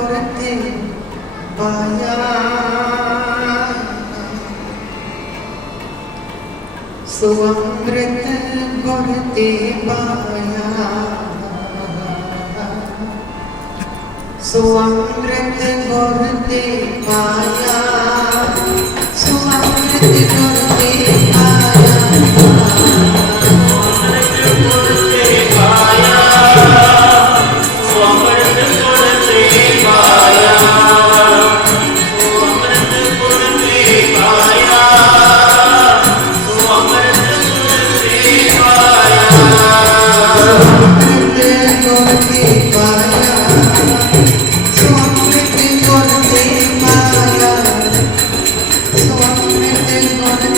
করতে सुअमृत गुणते पाया सुअमृत गुणते पाया gonna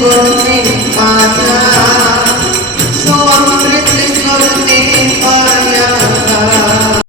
করতে পারা। সম্প্রীতি করতে